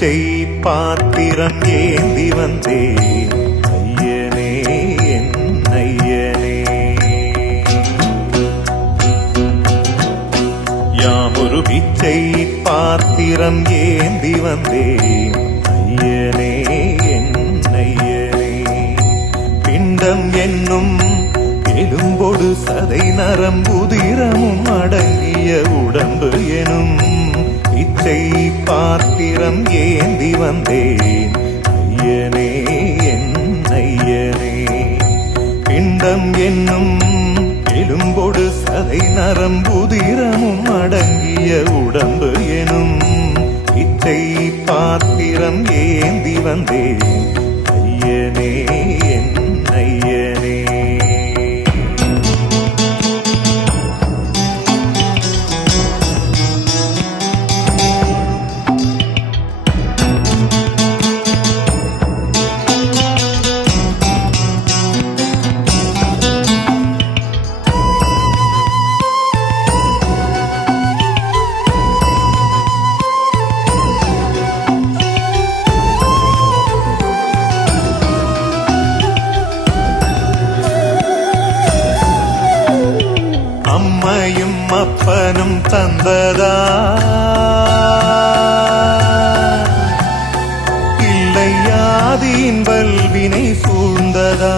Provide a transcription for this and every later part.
பிச்சை பாத்திரம் ஏந்தி வந்தேன் ஐயனே என் ஐயனே. யாமொரு பிச்சை பாத்திரம் ஏந்தி வந்தேன் ஐயனே என் ஐயனே. பிண்டம் என்னும் எலும்பொடு சதை நரம்புதிரமும் அடங்கிய உடம்பு எனும் பிச்சை பாத்திரம் ஏந்தி வந்தேன் ஐயனே என் ஐயனே. பிண்டம் என்னும் எலும்பொடு சதை நரம்புதிரமும் அடங்கிய உடம்பு எனும் பிச்சை பாத்திரம் ஏந்தி வந்தேன் ஐயனே என் ஐயனே. அம்மையும் அப்பனும் தந்ததா இல்லை ஆதியின் வல்வினை சூழ்ந்ததா.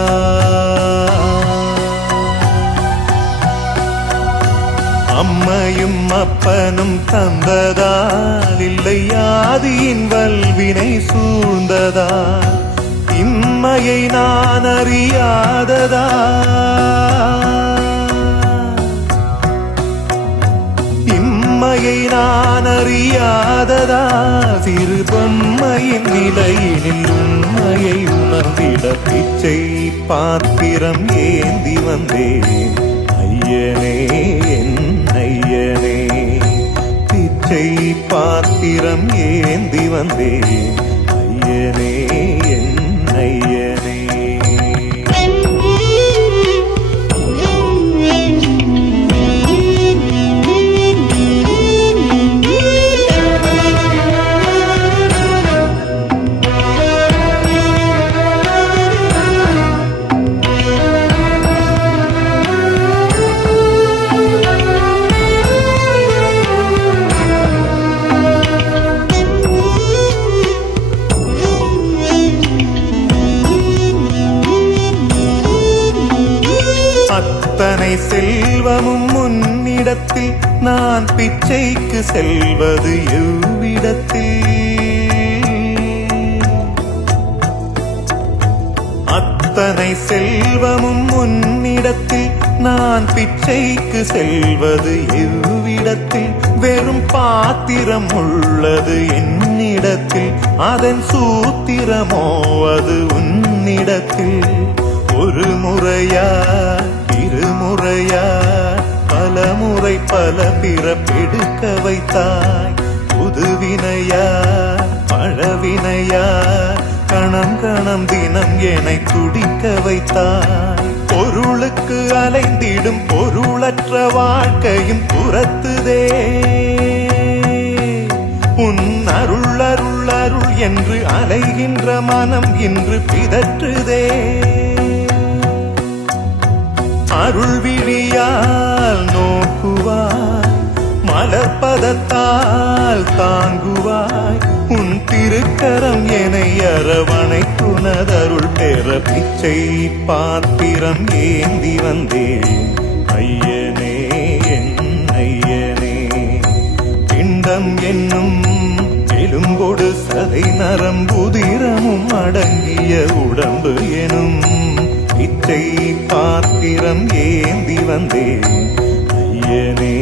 அம்மையும் அப்பனும் தந்ததா இல்லை ஆதியின் வல்வினை சூழ்ந்ததா. இம்மையை நான் அறியாததா இம்மையை நான் அறியாததா. சிறு பொம்மையின் நிலையினில் உண்மையை உணர்ந்திட பிச்சை பாத்திரம் ஏந்தி வந்தேன் ஐயனே என் ஐயனே. பிச்சை பாத்திரம் ஏந்தி வந்தேன் ஐயனே என் ஐயனே. அத்தனை செல்வமும் முன்னிடத்தில் நான் பிச்சைக்கு செல்வது எவ்விடத்தில். அத்தனை செல்வமும் முன்னிடத்தில் நான் பிச்சைக்கு செல்வது எவ்விடத்தில். வெறும் பாத்திரம் உள்ளது என்னிடத்தில், அதன் சூத்திரமோ அது உன்னிடத்தில். ஒரு முறையா இருமுறையா பல முறை பல பிறப்பெடுக்க வைத்தாய். புதுவினையா பழவினையா கணம் கணம் தினம் என்னை துடிக்க வைத்தாய். பொருளுக்கு அலைந்திடும் பொருளற்ற வாழ்க்கையும் துரத்துதே. உன் அருள் அருள் அருள் என்று அலைகின்ற மனம் இன்று பிதற்றுதே. அருள் விழியால் நோக்குவாய், மலர்பதத்தால் தாங்குவாய். உன் திருக்கரம் என்னை அரவணைத்துனதருள் பெற பிச்சை பாத்திரம் ஏந்தி வந்தேன் ஐயனே என் ஐயனே. பிண்டம் என்னும் எலும்பொடு சதை நரம்புதிரமும் அடங்கிய உடம்பு எனும் பிச்சை பாத்திரம் ஏந்தி வந்தேன் ஐயனே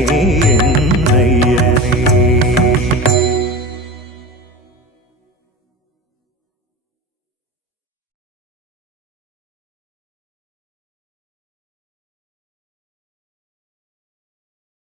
என் ஐயனே.